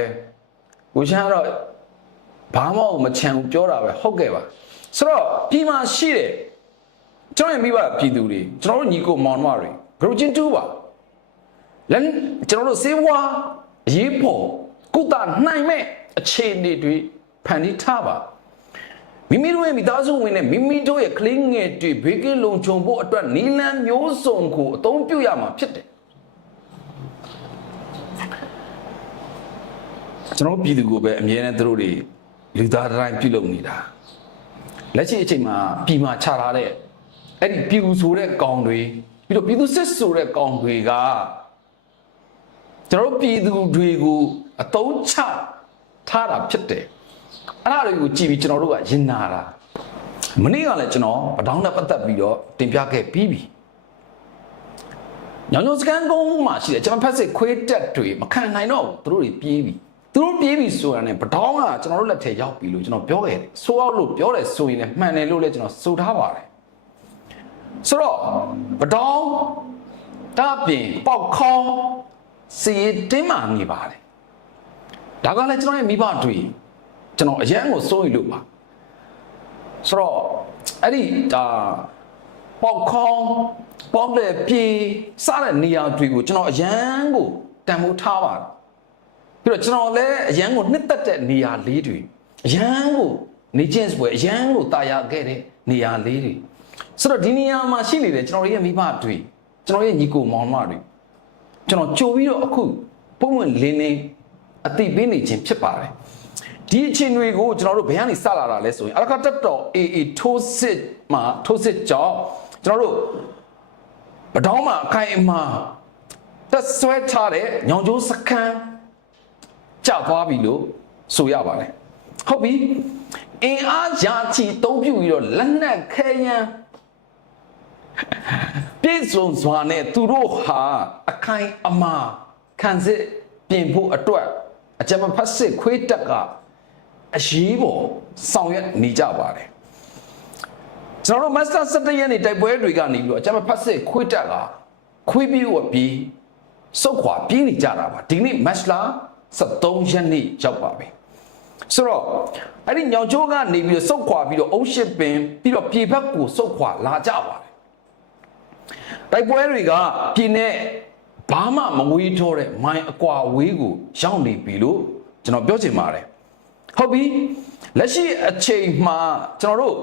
ကိုရှမ်းကတော့ဘာမှမချန်ဘူးပြောတာပဲဟုတ်ကဲ့ပါ ဆိုတော့ဒီမှာရှိတယ်ကျွန်တော်ရဲ့မိဘပြည်သူတွေကျွန်တော်တို့ညီကိုမောင်နှမတွေဂရုချင်းတူးပါလန်ကျွန်တော်တို့စေဝါအရေးပေါ်ကုသနိုင်မဲ့အခြေအနေတွေဖန်တီးထားပါမိမိတို့ရဲ့မိသားစုဝင်နဲ့မိမိတို့ရဲ့ကလေးငယ်တွေဘေးကင်းလုံခြုံဖို့အတွက်နီလန်းမျိုးစုံကိုအသုံးပြုရမှာဖြစ်တယ်ကျွန်တော်ပြည်သူကိုပဲအမြဲတမ်းသူတို့တွေလူသားတိုင်းပြုလုပ်နေတာ လက်ရှိအချိန်မှာပြည်မှာခြာထားတဲ့အဲ့ဒီပြည်သူဆိုတဲ့ကောင်တွေပြီးတော့ပြည်သူစစ်ဆိုတဲ့ကောင်တွေကကျွန်တော်တို့ပြည်သူတွေကိုအတုံးချထားတာဖြစ်တယ်အဲ့ဒါတွေကိုကြည့်ပြီးကျွန်တော်တို့ကရင်နာတာမနေ့ကလည်းကျွန်တော်ပဒေါင်းနဲ့ပတ်သက်ပြီးတော့တင်ပြခဲ့ပြီးပြီညောင်ညောင်စကန်ကုန်းမှာရှိတယ်ကျွန်တော်ဖက်စစ်ခွေးတက်တွေမခံနိုင်တော့ဘူးသူတို့တွေပြေးပြီ သူတို့ပြေးပြီဆိုတာနဲ့ပဒေါင်းကကျွန်တော်တို့လက်ထဲရောက်ပြီလို့ကျွန်တော်ပြောခဲ့တယ်ဆိုအောင်လို့ပြောတယ်ဆိုရင်လည်းမှန်တယ်လို့လည်းကျွန်တော်ဆိုထားပါတယ်ဆိုတော့ပဒေါင်းတာပြင်ပေါက်ခေါင်းစီရင်တင်းမာနေပါတယ်ဒါကလည်းကျွန်တော်ရဲ့မိဘတွေကျွန်တော်အရန်ကိုစိုးရိမ်လို့ပါဆိုတော့အဲ့ဒီဒါပေါက်ခေါင်းပေါက်တဲ့ပြေစားတဲ့နေရာတွေကိုကျွန်တော်အရန်ကိုတန်ဖိုးထားပါတယ် ပြီးတော့ကျွန်တော်လည်းအရန်ကိုနှစ်သက်တဲ့နေရာလေးတွေအရန်ကိုနေချင်းပွဲအရန်ကိုတာယာခဲ့တဲ့နေရာလေးတွေဆိုတော့ဒီနေရာမှာရှိနေတဲ့ကျွန်တော်ရဲ့မိဘတွေကျွန်တော်ရဲ့ညီကိုမောင်မတွေကျွန်တော်ကြိုပြီးတော့အခုပုံမှန်လင်းလင်းအသိပေးနေခြင်းဖြစ်ပါတယ်ဒီအချိန်တွေကိုကျွန်တော်တို့ဘယ်ကနေစလာတာလဲဆိုရင်အရကတက်တော် AA ထိုးစစ်မှာထိုးစစ်ကြောင့်ကျွန်တော်တို့ပဒေါင်းမှာအခိုင်အမာတက်ဆွဲထားတဲ့ညောင်ကျိုးစခန်း ကြသွားပြီလို့ဆိုရပါတယ်ဟုတ်ပြီအင်အားယာချီတုံးပြူပြီးတော့လက်နက်ခဲယမ်းပြည့်စုံစွာနဲ့သူတို့ဟာအခိုင်အမာခံစစ်ပြင်ဖို့အတွက်အကြမ်းဖက်စစ်ခွေးတက်ကအရေးပေါ်ဆောင်ရွက်နေကြပါတယ်ကျွန်တော်တို့ master 17ရက်နေ့တိုက်ပွဲတွေကနေပြီးတော့အကြမ်းဖက်စစ်ခွေးတက်ကခွေးပြီးတော့ပြီးစုတ်ခွာပြေးနေကြတာပါဒီနေ့ match လာ 73ရက်နေ့ရောက်ပါပြီဆိုတော့အဲ့ဒီညောင်ကျိုးကနေပြီးတော့စုတ်ခွာပြီးတော့အုံးရှစ်ပင်ပြီးတော့ပြေဘက်ကိုစုတ်ခွာလာကြပါတယ်တိုက်ပွဲတွေကပြင်းနဲ့ဘာမှမဝေးထောတဲ့မိုင်အကွာဝေးကိုရောက်နေပြီလို့ကျွန်တော်ပြောချင်ပါတယ်ဟုတ်ပြီလက်ရှိအချိန်မှာကျွန်တော်တို့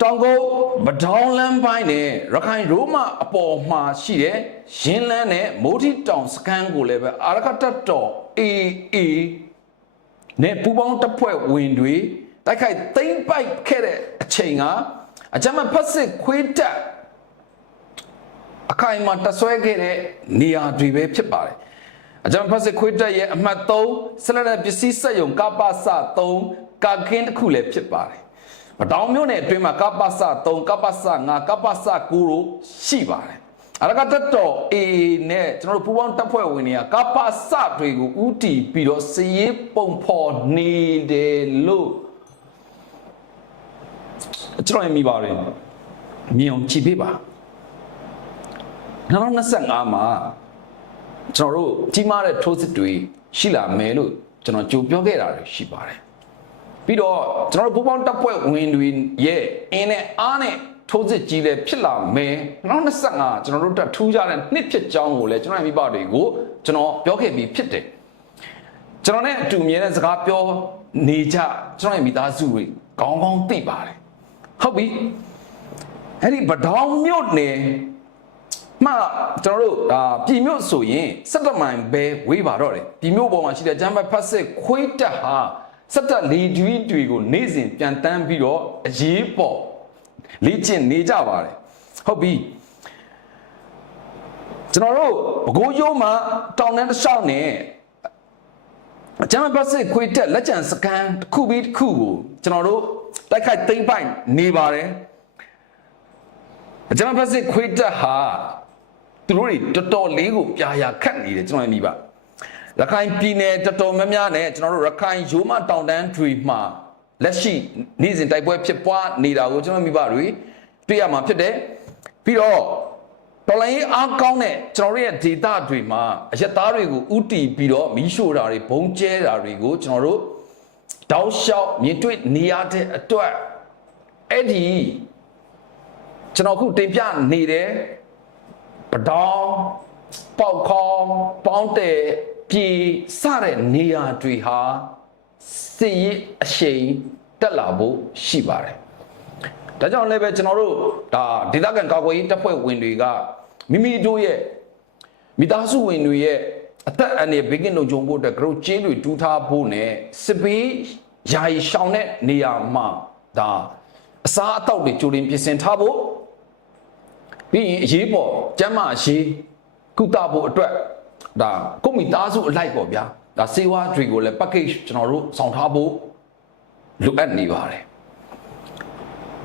တောင်ကုန်းဗဒေါင်းလမ်းပိုင်းနဲ့ရခိုင်ရိုးမအပေါ်မှာရှိတဲ့ရင်းလန်းနဲ့မိုးထီတောင်စခန်းကိုလည်းပဲအာရကတတ်တော် AA နဲ့ပူပေါင်းတပ်ဖွဲ့ဝင်တွေတိုက်ခိုက်သိမ့်ပိုက်ခဲ့တဲ့အချိန်ကအကြမ်းဖက်ဖက်စစ်ခွေးတက်အခိုင်အမာတဆွဲခဲ့တဲ့နေရာတွေပဲဖြစ်ပါတယ်အကြံဖတ်စစ်ခွေးတက်ရဲ့အမှတ်3ဆလရပစ္စည်းစက်ယုံကပ္ပစ3ကာကင်းတစ်ခုလည်းဖြစ်ပါတယ် ပတောင်မြို့နယ်အတွင်းမှာကပ္ပစ3ကပ္ပစ5ကပ္ပစ9တို့ရှိပါတယ်အရကတတော် A နဲ့ကျွန်တော်တို့ပူပေါင်းတပ်ဖွဲ့ဝင်တွေကကပ္ပစတွေကိုဥတီပြီးတော့စည်ရေးပုံဖော်နေတယ်လို့ကျွန်တော်မြင်ပါတယ်မြင်အောင်ကြည့်ပေးပါ2025မှာကျွန်တော်တို့ကြီးမားတဲ့ထိုးစစ်တွေရှိလာမယ်လို့ကျွန်တော်ကြိုပြောခဲ့တာတွေရှိပါတယ် ပြီးတော့ကျွန်တော်တို့ပူပေါင်းတပ်ဖွဲ့ဝင်တွေရဲ့အင်းနဲ့အားနဲ့ထိုးစစ်ကြီးလည်းဖြစ်လာမယ်2025ကျွန်တော်တို့တက်ထူးကြတဲ့နှစ်ဖြစ်ကြောင်းကိုလည်းကျွန်တော်ရဲ့မိဘတွေကိုကျွန်တော်ပြောခဲ့ပြီးဖြစ်တယ်ကျွန်တော်နဲ့အတူမြဲတဲ့စကားပြောနေကြကျွန်တော်ရဲ့မိသားစုတွေကောင်းကောင်းသိပါတယ်ဟုတ်ပြီအဲ့ဒီဗဒေါင်းမြို့နယ်မှကျွန်တော်တို့အာပြည်မြို့ဆိုရင်စက်တမိုင်ပဲဝေးပါတော့တယ်ပြည်မြို့ပေါ်မှာရှိတဲ့ဂျမ်ဘတ်ဖတ်စစ်ခွေးတက်ဟာ စက်တက်လေကျွီးတွေကိုနေ့စဉ်ပြန်တန်းပြီးတော့အရေးပေါ်လေ့ကျင့်နေကြပါတယ်ဟုတ်ပြီကျွန်တော်တို့ဘကိုးရိုးမှာတောင်တန်းတစ်လျှောက်နဲ့အကြမ်းဖက်စစ်ခွေးတက်လက်ကျန်စကန်တစ်ခုပြီးတစ်ခုကိုကျွန်တော်တို့တိုက်ခိုက်သိမ်းပိုက်နေပါတယ်အကြမ်းဖက်စစ်ခွေးတက်ဟာသူတို့တွေတော်တော်လေးကိုပြာရာခတ်နေတယ်ကျွန်တော်မြင်ပါ ရခိုင်ပြည်နယ်တော်တော်များများနဲ့ကျွန်တော်တို့ရခိုင်ရိုးမတောင်တန်းတွေမှာလက်ရှိနေ့စဉ်တိုက်ပွဲဖြစ်ပွားနေတာကိုကျွန်တော်မိဘတွေတွေ့ရမှာဖြစ်တယ်ပြီးတော့တော်လိုင်းရေးအားကောင်းတဲ့ကျွန်တော်တို့ရဲ့ဒေတာတွေမှာအရက်သားတွေကိုဥတီပြီးတော့မီးရှို့တာတွေဘုံကျဲတာတွေကိုကျွန်တော်တို့တောက်လျှောက်မြင်တွေ့နေရတဲ့အတွက်အဲ့ဒီကျွန်တော်ခုတင်ပြနေတယ်ပဒေါင်းပေါက်ခေါင်းပေါင်းတဲ့ ပြည်စတဲ့နေရာတွေဟာစစ်ရေးအရှိန်တက်လာဖို့ရှိပါတယ်ဒါကြောင့်လည်းပဲကျွန်တော်တို့ဒါဒေသခံကာကွယ်ရေးတပ်ဖွဲ့ဝင်တွေကမိမိတို့ရဲ့မိသားစုဝင်တွေရဲ့အသက်အန္တရာယ်ဘေးကင်းလုံခြုံဖို့အတွက်ကြောကျင်းတွေတူးထားဖို့နဲ့စစ်ပေးယာယီရှောင်တဲ့နေရာမှာဒါအစားအသောက်တွေကြိုတင်ပြင်ဆင်ထားဖို့ပြီးရင်အရေးပေါ်ကျန်းမာရေးကုသဖို့အတွက် ဒါကိုမိသားစုအလိုက်ပေါ့ဗျာဒါစေဝါတွေကိုလည်း package ကျွန်တော်တို့ဆောင်ထားဖို့လိုအပ်နေပါတယ်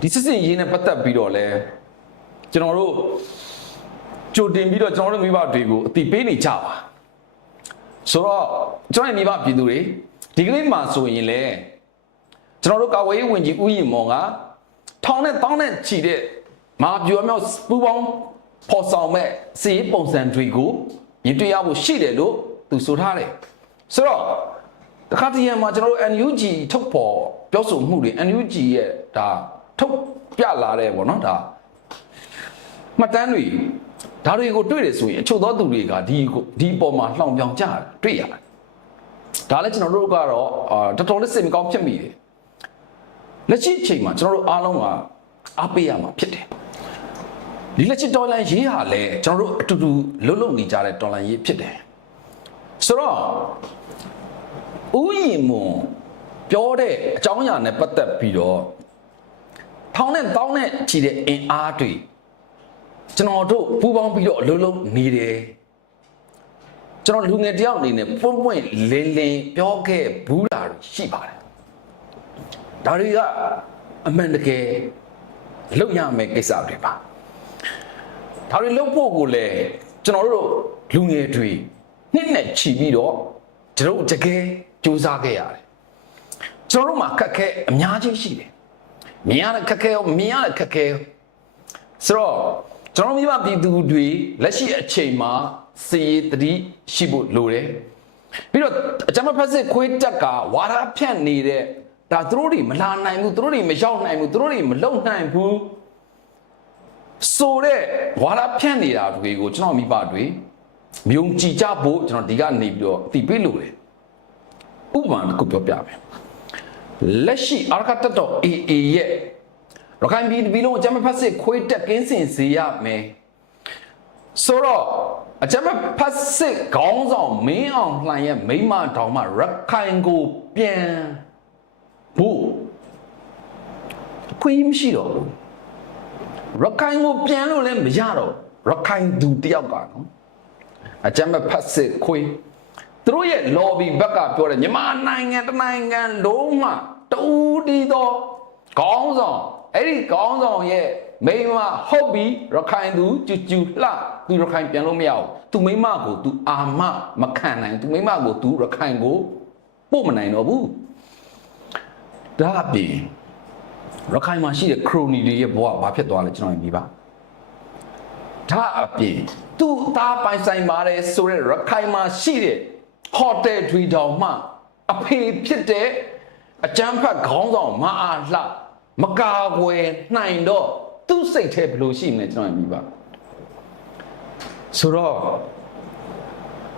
ဒီစစ်စင်ရေးနဲ့ပတ်သက်ပြီးတော့လဲကျွန်တော်တို့ကြိုတင်ပြီးတော့ကျွန်တော်တို့မိဘတွေကိုအတိပေးနေကြပါဆိုတော့ကျွန်တော်ရဲ့မိဘပြည်သူတွေဒီကနေ့မှဆိုရင်လေကျွန်တော်တို့ကာဝေးရေးဝန်ကြီးဦးရင်မောင်ကထောင်နဲ့တောင်းနဲ့ချီတဲ့မာပြူအမြောက်ပူပေါင်းဖော်ဆောင်မဲ့စီးပုံစံတွေကို မြင်တွေ့ရဖို့ရှိတယ်လို့သူဆိုထားတယ်ဆိုတော့တခါတည်းမှာကျွန်တော်တို့ NUG ထုတ်ပေါ်ပြောဆိုမှုတွေ NUG ရဲ့ဒါထုတ်ပြလာတဲ့ပေါ့နော်ဒါမှတ်တမ်းတွေဒါတွေကိုတွေ့တယ်ဆိုရင်အချို့သောသူတွေကဒီကိုဒီပေါ်မှာလှောင်ပြောင်ကြတွေ့ရတယ်ဒါလည်းကျွန်တော်တို့ကတော့အာတော်တော်လေးစိတ်မကောင်းဖြစ်မိတယ်လက်ရှိအချိန်မှာကျွန်တော်တို့အားလုံးကအားပေးရမှာဖြစ်တယ် ဒီလက်ရှိဒေါ်လာရေးဟာလည်းကျွန်တော်တို့အတူတူလှုပ်လှုပ်နေကြတဲ့ဒေါ်လာရေးဖြစ်တယ်ဆိုတော့ဥယျင်မွန်ပြောတဲ့အကြောင်းအရာနဲ့ပတ်သက်ပြီးတော့ထောင်းနဲ့တောင်းနဲ့ချီတဲ့အင်အားတွေကျွန်တော်တို့ပူပေါင်းပြီးတော့အလုံးလုံးနေတယ်ကျွန်တော်လူငယ်တယောက်အနေနဲ့ပွန့်ပွန့်လင်းလင်းပြောခဲ့ဘူးတာရှိပါတယ်ဒါတွေကအမှန်တကယ်လုပ်ရမယ့်ကိစ္စတွေပါ ဒါတွေလုပ်ဖို့ကိုလည်းကျွန်တော်တို့လူငယ်တွေနှစ်နဲ့ချီပြီးတော့ကျွန်တော်တို့တကယ်စူးစမ်းခဲ့ရတယ်ကျွန်တော်တို့မှာခက်ခဲအများကြီးရှိတယ်မြင်ရတဲ့ခက်ခဲရောမြင်ရတဲ့ခက်ခဲရောဆိုတော့ကျွန်တော်မိဘပြည်သူတွေလက်ရှိအချိန်မှာစီရေးတတိရှိဖို့လိုတယ်ပြီးတော့အကြမ်းဖက်စစ်ခွေးတက်ကဝါဒဖြန့်နေတဲ့ဒါသူတို့တွေမလာနိုင်ဘူးသူတို့တွေမရောက်နိုင်ဘူးသူတို့တွေမလုံနိုင်ဘူး ဆိုတဲ့ဝါဒဖြန့်နေတာတွေကိုကျွန်တော်မိဘတွေမြုံကြည်ကြဖို့ကျွန်တော်ဒီကနေပြီးတော့အတိပေးလို့တယ်ဥပမာတစ်ခုပြောပြမယ်လက်ရှိအာရကတတော် AA ရဲ့ရခိုင်ပြည်ပြည်လုံးအကြမ်းဖက်စစ်ခွေးတက်ကင်းစင်စေရမယ်ဆိုတော့အကြမ်းဖက်စစ်ခေါင်းဆောင်မင်းအောင်လှိုင်ရဲ့မိမတောင်မှရခိုင်ကိုပြန်ဖို့ခွေးမရှိတော့ဘူး ရခိုင်ကိုပြန်လို့လည်းမရတော့ရရခိုင်သူတယောက်ကနော်အကြမ်းမဲ့ဖတ်စစ်ခွေးသူတို့ရဲ့ lobby ဘက်ကပြောတယ်မြန်မာနိုင်ငံတစ်နိုင်ငံလုံးမှာတူတီတော့ခေါင်းဆောင်အဲ့ဒီခေါင်းဆောင်ရဲ့မိန်းမဟုတ်ပြီရခိုင်သူကျူကျူလှသူရခိုင်ပြန်လို့မရဘူးသူမိန်းမကိုသူအာမမခံနိုင်သူမိန်းမကိုသူရခိုင်ကိုပို့မနိုင်တော့ဘူးဒါအပြင် ရခိုင်မှာရှိတဲ့ခရိုနီတွေရဲ့ဘဝဘာဖြစ်သွားလဲကျွန်တော်မြင်ပါဒါအပြင်သူ့သားပိုင်ဆိုင်ပါတယ်ဆိုတဲ့ရခိုင်မှာရှိတဲ့ဟိုတယ်ထွေတောင်မှအဖေဖြစ်တဲ့အကျန်းဖတ်ခေါင်းဆောင်မအားလှမကာကွယ်နိုင်တော့သူ့စိတ်ထဲဘယ်လိုရှိမလဲကျွန်တော်မြင်ပါဆိုတော့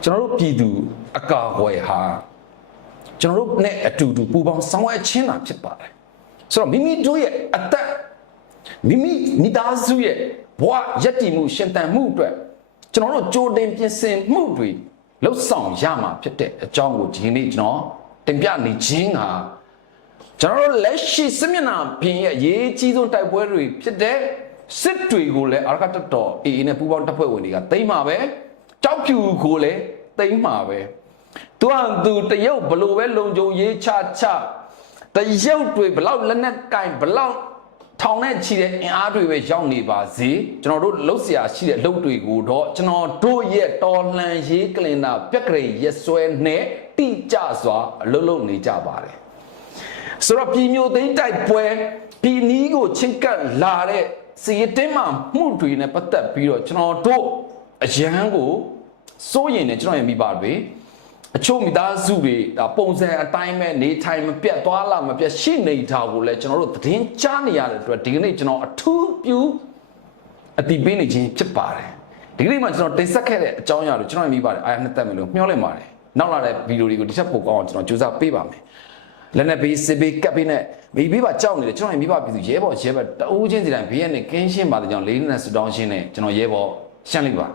ကျွန်တော်တို့ပြည်သူအကာအကွယ်ဟာကျွန်တော်တို့နဲ့အတူတူပူပေါင်းဆောင်ရွက်ချင်းတာဖြစ်ပါတယ် ဆိုတော့မိမိတို့ရဲ့အသက်မိမိမိသားစုရဲ့ဘဝရည်တည်မှုရှင်သန်မှုအတွက်ကျွန်တော်တို့ကြိုတင်ပြင်ဆင်မှုတွေလှုပ်ဆောင်ရမှာဖြစ်တဲ့အကြောင်းကိုဒီနေ့ကျွန်တော်တင်ပြနေခြင်းဟာကျွန်တော်တို့လက်ရှိစစ်မျက်နှာပြင်ရဲ့အရေးကြီးဆုံးတိုက်ပွဲတွေဖြစ်တဲ့စစ်တွေကိုလည်းအရကတတော်အေအေနဲ့ပူးပေါင်းတပ်ဖွဲ့ဝင်တွေကတိမ့်မှာပဲကြောက်ဖြူကိုလည်းတိမ့်မှာပဲသူကသူတရုတ်ဘလို့ပဲလုံခြုံရေးချချ တရုတ်တွေဘလောက်လက်နက်ကင်ဘလောက်ထောင်နဲ့ချီတဲ့အင်အားတွေပဲရောက်နေပါစေကျွန်တော်တို့လှုပ်ရှားရှိတဲ့အလုပ်တွေကိုတော့ကျွန်တော်တို့ရဲ့တော်လှန်ရေးကလင်နာပြက်ကလေးရက်စွဲနဲ့တိကျစွာအလုပ်လုပ်နေကြပါတယ်ဆိုတော့ပြည်မျိုးသိမ်းတိုက်ပွဲပြည်နီးကိုချင်းကပ်လာတဲ့စီရတင်းမှမှုတွေနဲ့ပတ်သက်ပြီးတော့ကျွန်တော်တို့အရန်ကိုစိုးရင်နဲ့ကျွန်တော်ရဲ့မိဘတွေ အချို့မိသားစုတွေဒါပုံစံအတိုင်းပဲနေထိုင်မပြတ်သွားလာမပြတ်ရှိနေတာကိုလည်းကျွန်တော်တို့သတင်းကြားနေရတဲ့အတွက်ဒီကနေ့ကျွန်တော်အထူးပြုအတိပေးနေခြင်းဖြစ်ပါတယ်ဒီကနေ့မှာကျွန်တော်တင်ဆက်ခဲ့တဲ့အကြောင်းအရာတွေကျွန်တော်ရဲ့မိပါတယ်အားရနှစ်သက်မယ်လို့မျှော်လင့်ပါတယ်နောက်လာတဲ့ဗီဒီယိုတွေကိုဒီချက်ပို့ကောင်းအောင်ကျွန်တော်ကြိုးစားပေးပါမယ်လက်နဲ့ဘေးစစ်ဘေးကပ်ဘေးနဲ့မိဘေးပါကြောက်နေတယ်ကျွန်တော်ရဲ့မိဘပြည်သူရဲဘော်ရဲဘော်တအူးချင်းစီတိုင်းဘေးကနေကင်းရှင်းပါတဲ့ကြောင့်လေးနဲ့ဆူတောင်းရှင်းနဲ့ကျွန်တော်ရဲဘော်ရှင်းလိုက်ပါ